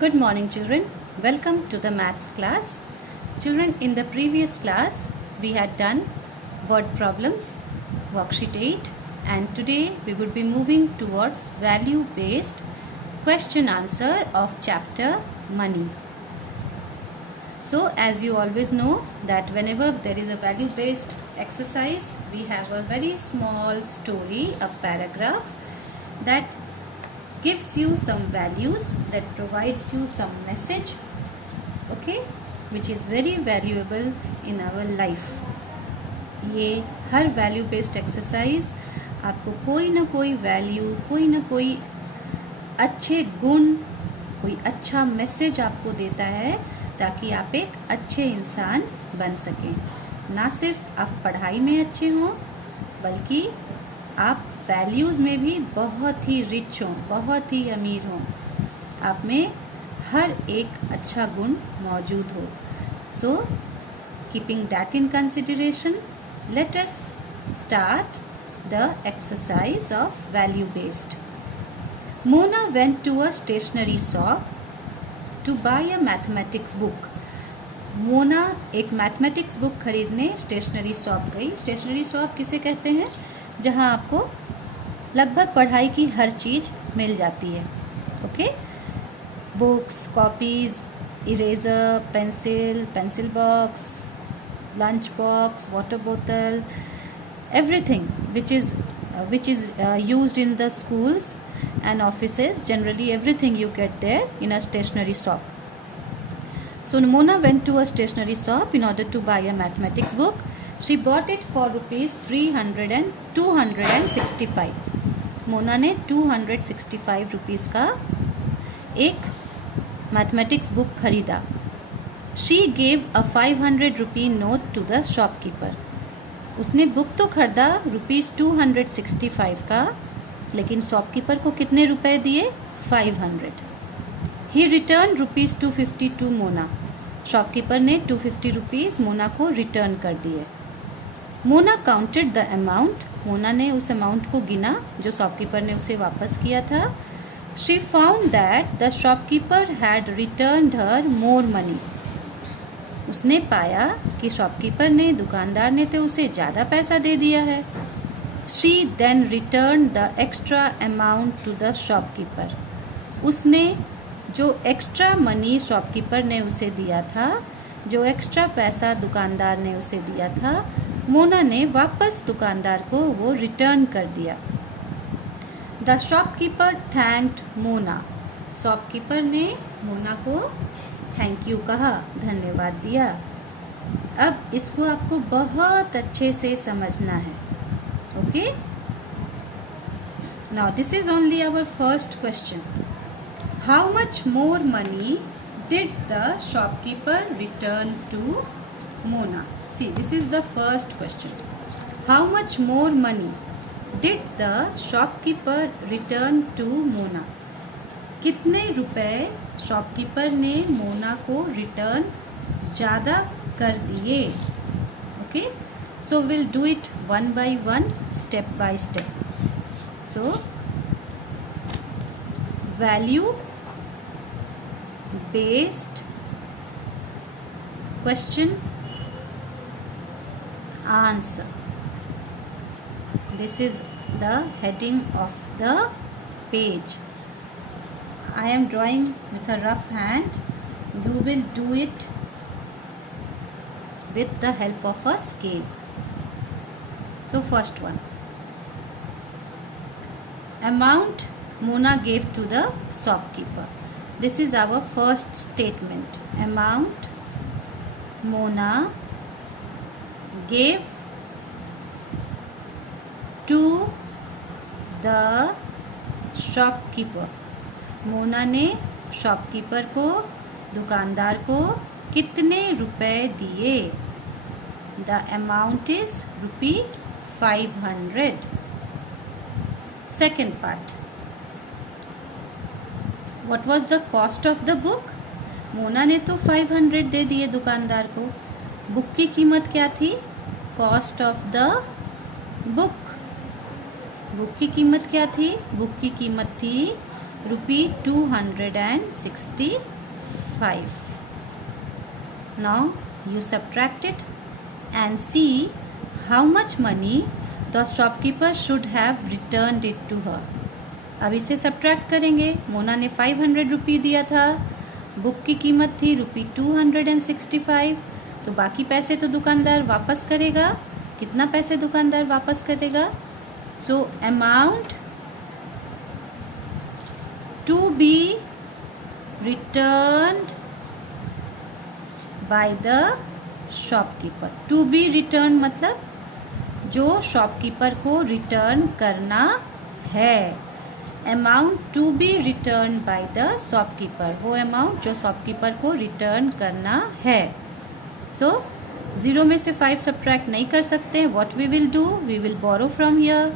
Good morning, children. Welcome to the maths class. Children, in the previous class, we had done word problems, worksheet 8, and today we would be moving towards value-based question answer of chapter Money. So, as you always know that whenever there is a value-based exercise, we have a very small story, a paragraph that gives you some values, that provides you some message, okay, which is very valuable in our life. ये हर value based exercise आपको कोई ना कोई value, कोई ना कोई अच्छे गुण, कोई अच्छा मैसेज आपको देता है ताकि आप एक अच्छे इंसान बन सकें. ना सिर्फ आप पढ़ाई में अच्छे हों बल्कि आप वैल्यूज़ में भी बहुत ही रिच हों, बहुत ही अमीर हों. आप में हर एक अच्छा गुण मौजूद हो. So keeping that in consideration, let us start the exercise of value based. Mona went to a stationery shop to buy a mathematics book. Mona एक मैथमेटिक्स बुक खरीदने स्टेशनरी शॉप गई. स्टेशनरी शॉप किसे कहते हैं? जहां आपको लगभग पढ़ाई की हर चीज़ मिल जाती है. Okay, books, copies, eraser, pencil box, lunch box, water bottle, everything which is used in the schools and offices. Generally everything you get there in a stationery shop. So Mona went to a stationery shop in order to buy a mathematics book. She bought it for rupees 300 and 265. Mona ने 265 rupees का एक mathematics book खरीदा. She gave a 500 rupee note to the shopkeeper. उसने book तो खरीदा rupees 265 का, लेकिन shopkeeper को कितने रुपए दिए? 500. He returned rupees 250 to Mona. Shopkeeper ने 250 रुपीज़ मोना को रिटर्न कर दिए. Mona counted the amount. Mona ने उस अमाउंट को गिना जो शॉपकीपर ने उसे वापस किया था. She found that the shopkeeper had returned her more money. उसने पाया कि शॉपकीपर ने, दुकानदार ने तो उसे ज़्यादा पैसा दे दिया है. She then returned the extra amount to the shopkeeper. उसने जो एक्स्ट्रा मनी शॉपकीपर ने उसे दिया था, जो एक्स्ट्रा पैसा दुकानदार ने उसे दिया था, मोना ने वापस दुकानदार को वो रिटर्न कर दिया. The shopkeeper thanked Mona. Shopkeeper ने मोना को थैंक यू कहा, धन्यवाद दिया. अब इसको आपको बहुत अच्छे से समझना है. Okay, now this is only our first question. How much more money did the shopkeeper return to Mona? See, this is the first question. How much more money did the shopkeeper return to Mona? कितने रुपए shopkeeper ने मोना को return ज़्यादा कर दिए? Okay, so will do it one by one, step by step. So value based question answer. This is the heading of the page. I am drawing with a rough hand. You will do it with the help of a scale. So first one, amount Mona gave to the shopkeeper. This is our first statement. Amount Mona gave to the shopkeeper. Mona ने shopkeeper को, दुकानदार को कितने रुपए दिए? The amount is ₹500. Second part, what was the cost of the book? Mona ने तो 500 दे दिए दुकानदार को. बुक की कीमत क्या थी? Cost of the book. Book की कीमत क्या थी? बुक की कीमत थी rupee 265. Now you subtract it and see how much money the shopkeeper should have returned it to her. अब इसे सब्ट्रैक्ट करेंगे. मोना ने 500 रुपये दिया था, बुक की कीमत थी रुपी 265. तो बाकी पैसे तो दुकानदार वापस करेगा. कितना पैसे दुकानदार वापस करेगा? So amount to be returned by the shopkeeper. To be return मतलब जो शॉपकीपर को रिटर्न करना है. Amount to be return by the shopkeeper, वो अमाउंट जो शॉपकीपर को रिटर्न करना है. सो 0 में से 5 सब्ट्रैक्ट नहीं कर सकते. What we will do? We will borrow from here,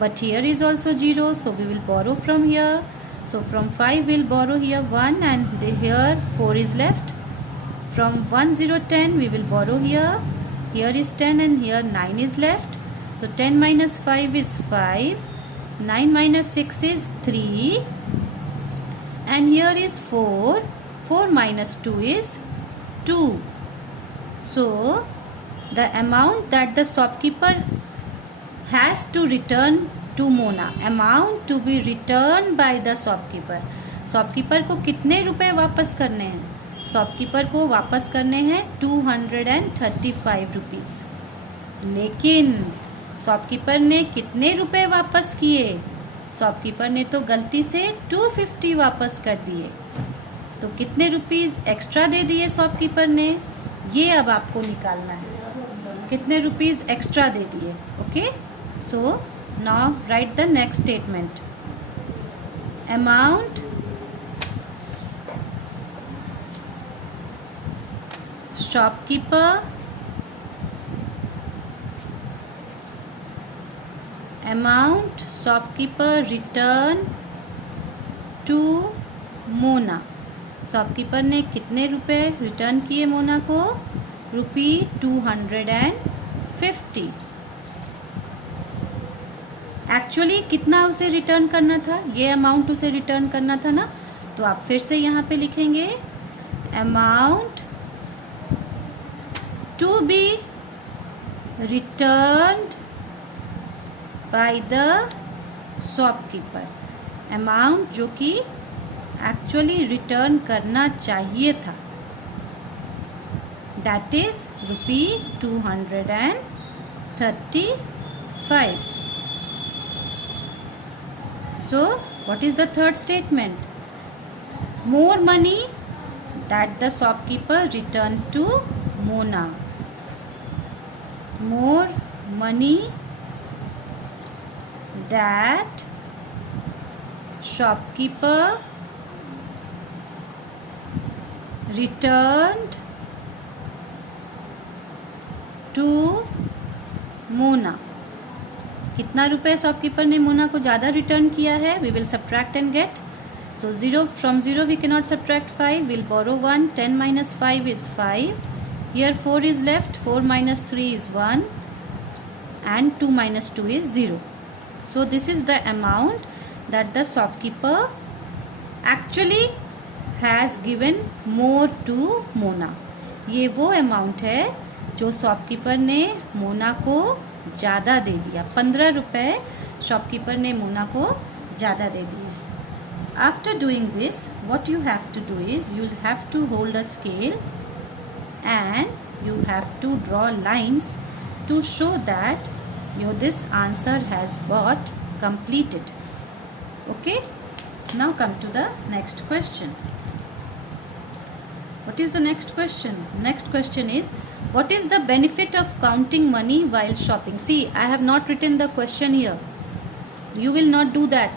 but here is also 0, so we will borrow from here. So from 5 will borrow here 1 and here 4 is left. From 1 0 10 we will borrow here. Here is 10 and here 9 is left. So 10 minus 5 is 5. 9 minus 6 is 3. And here is 4. 4 minus 2 is 2. So the amount that the shopkeeper has to return to Mona. Amount to be returned by the shopkeeper. Shopkeeper को कितने रुपए वापस करने हैं? Shopkeeper को वापस करने हैं 235 रुपीज़. लेकिन शॉपकीपर ने कितने रुपए वापस किए? शॉपकीपर ने तो गलती से 250 वापस कर दिए. तो कितने रुपीज़ एक्स्ट्रा दे दिए शॉपकीपर ने? ये अब आपको निकालना है. कितने रुपीज़ एक्स्ट्रा दे दिए? Okay, so now right the next statement. Amount shopkeeper return to Mona. Shopkeeper ने कितने रुपए रिटर्न किए मोना को? रुपी 250. एक्चुअली कितना उसे रिटर्न करना था? ये अमाउंट उसे रिटर्न करना था ना. तो आप फिर से यहाँ पे लिखेंगे amount to be returned by the shopkeeper. Amount जो कि एक्चुअली रिटर्न करना चाहिए था, that is rupee 235. So what is the third statement? More money that the shopkeeper return to Mona. More money that shopkeeper returned to Mona. कितना रुपए shopkeeper ने मोना को ज़्यादा रिटर्न किया है? We will subtract and get. So 0 from 0 we cannot subtract 5. We'll borrow 1. 10 minus 5 is 5. Here 4 is left. 4 minus 3 is 1. And 2 minus 2 is 0. So this is the amount that the shopkeeper actually has given more to Mona. ये वो amount है जो shopkeeper ने मोना को ज़्यादा दे दिया. 15 रुपये shopkeeper ने मोना को ज़्यादा दे दिए. After doing this, what you have to do is you'll have to hold a scale and you have to draw lines to show that this answer has got completed. Okay, now come to the next question. What is the next question? Next question is, what is the benefit of counting money while shopping? See, I have not written the question here. You will not do that.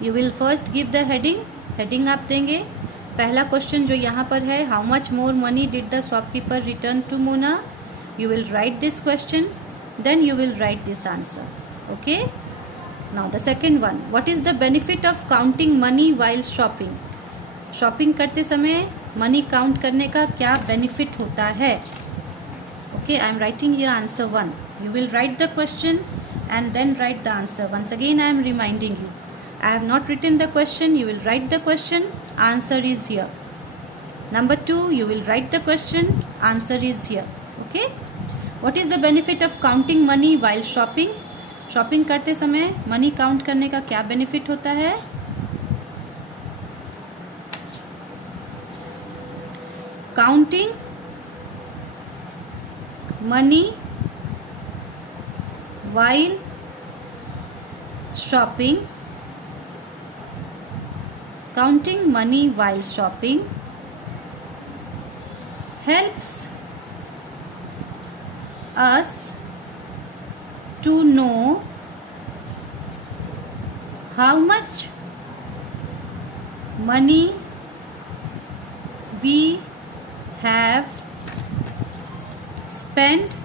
You will first give the heading. Heading आप देंगे. पहला question जो यहाँ पर है, how much more money did the shopkeeper return to Mona? You will write this question, then you will write this answer. Okay, now the second one, what is the benefit of counting money while shopping? Shopping करते समय money count करने का क्या benefit होता है? Okay, I am writing your answer 1. You will write the question and then write the answer. Once again I am reminding you, I have not written the question. You will write the question. Answer is here. Number 2, you will write the question. Answer is here. Okay. What is the benefit of counting money while shopping? Shopping करते समय money count करने का क्या benefit होता है? Counting money while shopping, counting money while shopping helps us to know how much money we have spent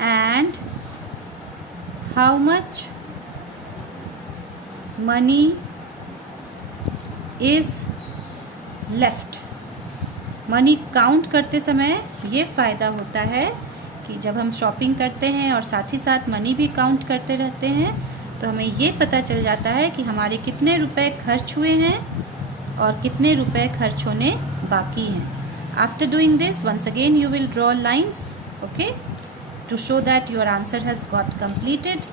and how much money is left. Money count करते समय ये फ़ायदा होता है कि जब हम शॉपिंग करते हैं और साथ ही साथ मनी भी काउंट करते रहते हैं तो हमें ये पता चल जाता है कि हमारे कितने रुपए खर्च हुए हैं और कितने रुपए खर्च होने बाकी हैं. After doing this once again you will draw lines, okay, to show that your answer has got completed.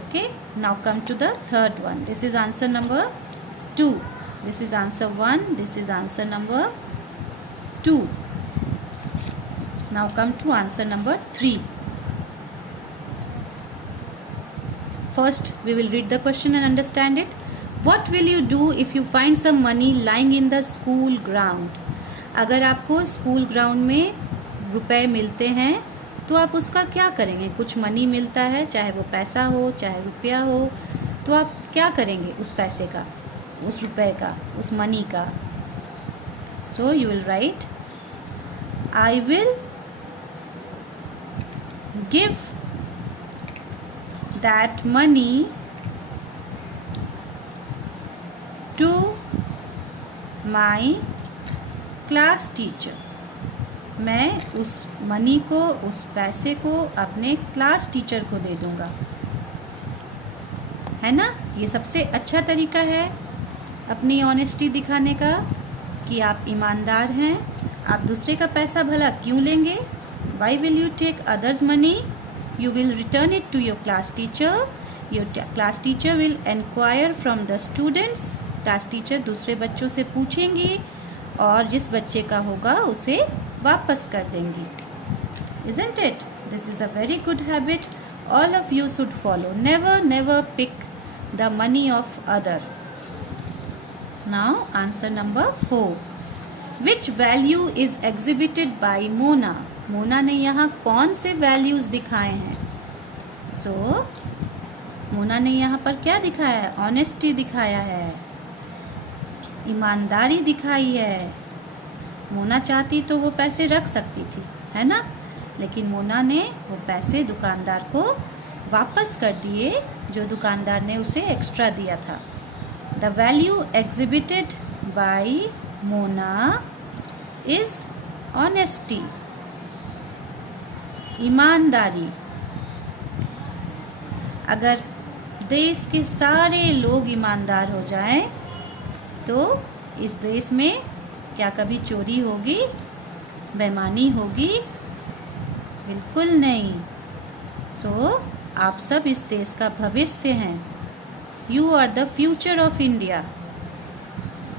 Okay, now come to the third one. This is answer number 2. This is answer 1. This is answer number 2. Now come to answer number 3. First we will read the question and understand it. What will you do if you find some money lying in the school ground? अगर आपको school ground में रुपए मिलते हैं तो आप उसका क्या करेंगे? कुछ मनी मिलता है, चाहे वो पैसा हो चाहे रुपया हो, तो आप क्या करेंगे उस पैसे का, उस रुपए का, उस मनी का? So you will write, I will give that money to my class teacher. मैं उस मनी को, उस पैसे को अपने क्लास टीचर को दे दूँगा. है ना? ये सबसे अच्छा तरीका है अपनी ऑनेस्टी दिखाने का कि आप ईमानदार हैं. आप दूसरे का पैसा भला क्यों लेंगे? Why will you take others money? You will return it to your class teacher. Your class teacher will inquire from the students. Class teacher दूसरे बच्चों से पूछेंगी और जिस बच्चे का होगा उसे वापस कर देंगी. Isn't it? This is a very good habit. All of you should follow. Never pick the money of other. Now answer number 4. Which value is exhibited by Mona? Mona ने यहाँ कौन से values दिखाए हैं? So मोना ने यहाँ पर क्या दिखाया है? Honesty दिखाया है, ईमानदारी दिखाई है. मोना चाहती तो वो पैसे रख सकती थी, है ना, लेकिन मोना ने वो पैसे दुकानदार को वापस कर दिए जो दुकानदार ने उसे एक्स्ट्रा दिया था. The value exhibited by Mona is honesty, ईमानदारी. अगर देश के सारे लोग ईमानदार हो जाएं तो इस देश में क्या कभी चोरी होगी, बेईमानी होगी? बिल्कुल नहीं. सो आप सब इस देश का भविष्य हैं. You are the future of India.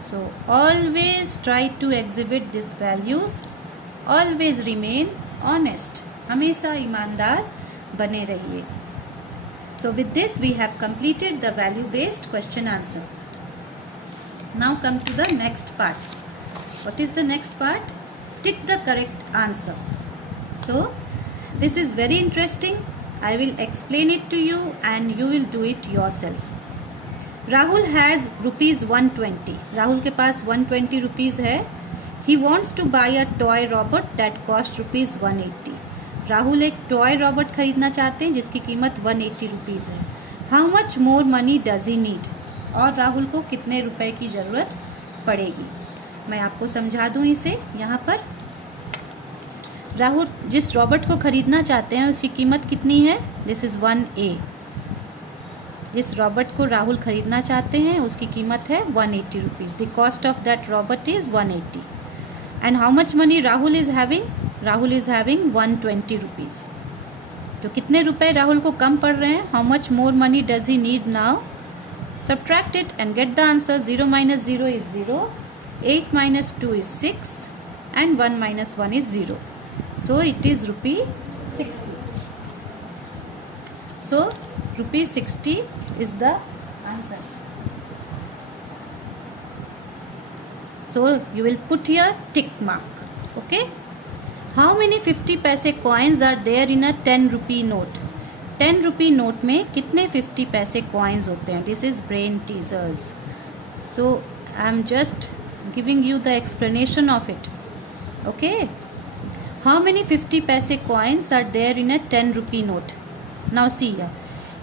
So always try to exhibit this values. Always remain honest. हमेशा ईमानदार बने रहिए. So with this we have completed the value based question answer. Now come to the next part. What is the next part? Tick the correct answer. So this is very interesting. I will explain it to you and you will do it yourself. Rahul has rupees 120. Rahul के पास 120 rupees है. He wants to buy a toy robot that cost rupees 180. Rahul एक toy robot खरीदना चाहते हैं जिसकी कीमत 180 rupees है. How much more money does he need? और राहुल को कितने रुपए की ज़रूरत पड़ेगी? मैं आपको समझा दूं इसे. यहाँ पर राहुल जिस रॉबोट को ख़रीदना चाहते हैं उसकी कीमत कितनी है? This is 1A. जिस रॉबर्ट को राहुल खरीदना चाहते हैं उसकी कीमत है 180 rupees. The cost of that Robert is 180. And how much money Rahul is having? Rahul is having 120 rupees. तो कितने रुपए राहुल को कम पड़ रहे हैं? How much more money does he need now? Subtract it and get the answer. 0 minus 0 is 0. 8 minus 2 is 6. And 1 minus 1 is 0. So it is rupee 60. So rupee 60 is the answer. So you will put here tick mark. Okay. How many 50 paise coins are there in a 10 rupee note? 10 rupee note में कितने 50 paise coins होते हैं? This is brain teasers. So I am just giving you the explanation of it. Okay. How many 50 paise coins are there in a 10 rupee note? Now see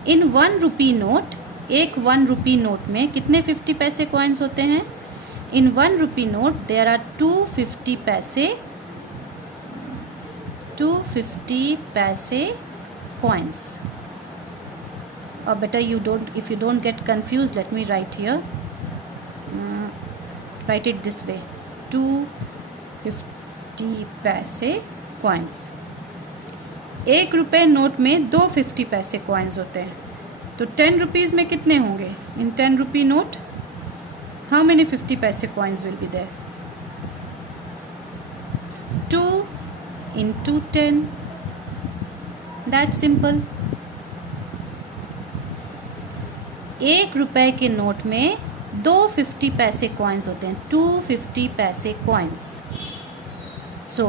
in 1 rupee note, एक 1 rupee note में कितने 50 paise coins होते हैं? इन 1 rupee note there are 250 पैसे coins. Or better, if you don't get confused, let me write here. Write it this way: 250 पैसे coins. 1 रुपये note में 2 50 पैसे coins होते हैं. तो 10 रुपीज़ में कितने होंगे? इन 10 रुपी नोट how many 50 पैसे coins will be there? 2 into 10. That simple. 1 रुपए के नोट में 2 50 पैसे कॉइन्स होते हैं. 250 पैसे कॉइन्स. सो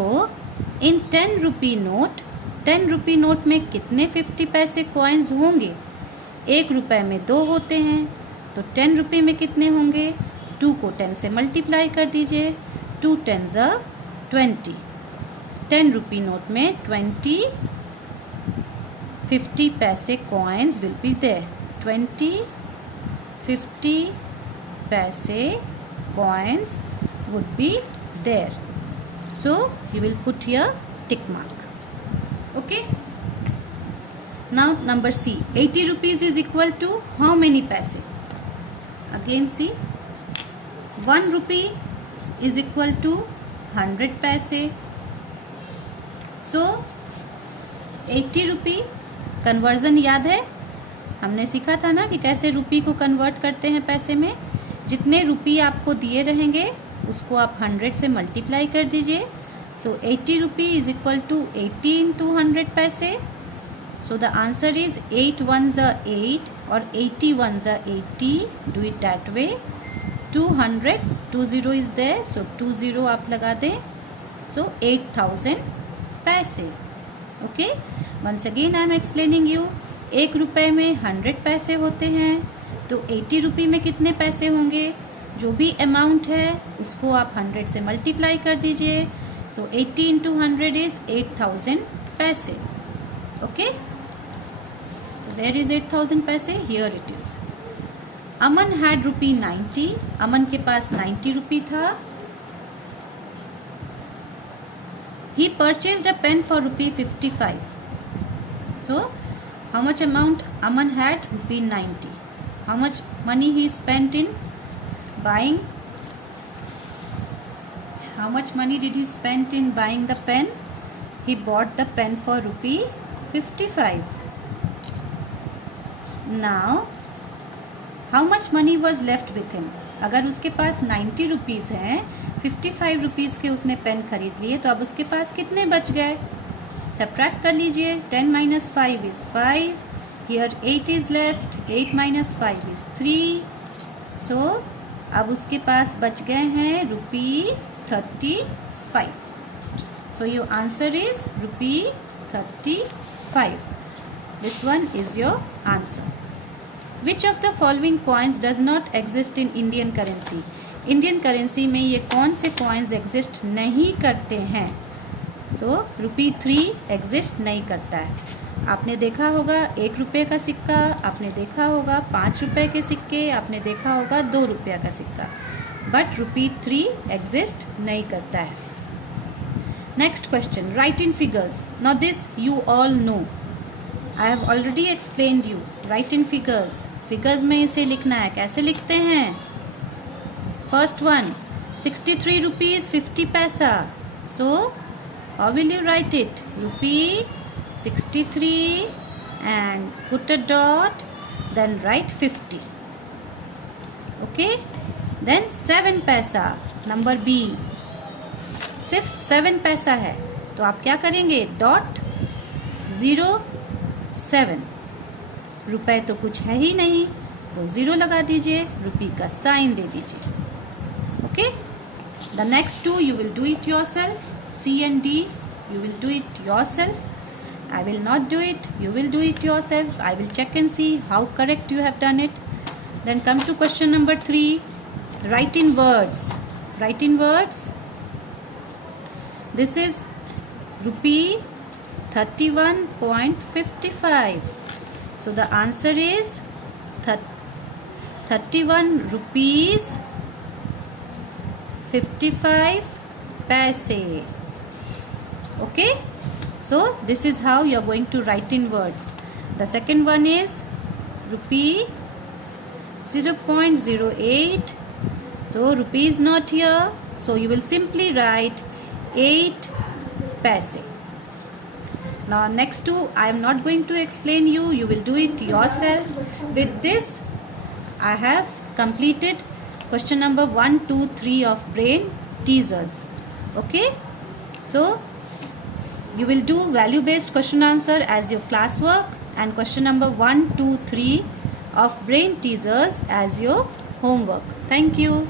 इन 10 रुपी नोट में कितने 50 पैसे कॉइन्स होंगे? 1 रुपए में 2 होते हैं. तो 10 रुपये में कितने होंगे? 2 को 10 से मल्टीप्लाई कर दीजिए. 2 10s are 20. 10 रुपी नोट में 50 पैसे coins will be there. 50 पैसे coins would be there. So you will put here tick mark. Okay. Now number C. 80 rupees is equal to how many paise? Again see. 1 rupee is equal to 100 paise. So 80 rupee conversion याद है? हमने सीखा था ना कि कैसे रुपी को convert करते हैं पैसे में. जितने रुपी आपको दिए रहेंगे उसको आप 100 से मल्टीप्लाई कर दीजिए. So 80 rupee is equal to 80 into 100 पैसे. So the answer is 8 1s are 8 और 80 1s are 80. Do it that way. 200 20 is there. So 20 आप लगा दें. सो 8000 पैसे. Okay. Once again I am explaining you. 1 रुपये में 100 पैसे होते हैं. तो 80 रुपये में कितने पैसे होंगे? जो भी अमाउंट है उसको आप 100 से मल्टीप्लाई कर दीजिए. सो 80 into 100 इज 8000 पैसे. ओके. वेयर इज 8000 पैसे? Here it is. Aman had rupee 90. Aman के पास 90 रुपी था. He purchased a pen for rupee 55. So, how much amount Aman had? Rupee 90. How much money he spent in buying? How much money did he spend in buying the pen? He bought the pen for rupee 55. Now, how much money was left with him? अगर उसके पास 90 rupees हैं, 55 rupees के उसने pen खरीद लिए, तो अब उसके पास कितने बच गए? सब्ट्रैक्ट कर लीजिए. 10 minus 5 is 5. Here 8 is left. 8 minus 5 is 3. So अब उसके पास बच गए हैं रुपी 35. So your answer is rupee 35. This one is your answer. Which of the following coins does not exist in Indian currency? Indian currency में ये कौन से coins exist नहीं करते हैं? सो रुपी 3 एग्जिस्ट नहीं करता है. आपने देखा होगा 1 रुपये का सिक्का, आपने देखा होगा 5 रुपये के सिक्के, आपने देखा होगा 2 रुपये का सिक्का, बट रुपी 3 एग्जिस्ट नहीं करता है. Next question. Right in figures. Now this you all know. I have already explained you. Write in figures. Figures में इसे लिखना है. कैसे लिखते हैं? First one 63 rupees 50 paisa. So how will you write it? Rupee 63 and put a dot, then write 50. Okay, then 7 paisa, number B. सिर्फ 7 पैसा है तो आप क्या करेंगे? डॉट 07. रुपए तो कुछ है ही नहीं तो 0 लगा दीजिए, रुपी का साइन दे दीजिए. Okay, the next two you will do it yourself. C and D you will do it yourself. I will not do it, you will do it yourself. I will check and see how correct you have done it. Then come to question number 3. Write in words. Write in words. This is rupee 31.55. So the answer is 31 rupees 55 paise. Okay, so this is how you are going to write in words. The second one is rupee 0.08. so rupee is not here, so you will simply write 8 paise. Now next two I am not going to explain you, you will do it yourself. With this I have completed question number 1, 2, 3 of brain teasers. Okay, so you will do value based question answer as your classwork and question number 1, 2, 3 of brain teasers as your homework. Thank you.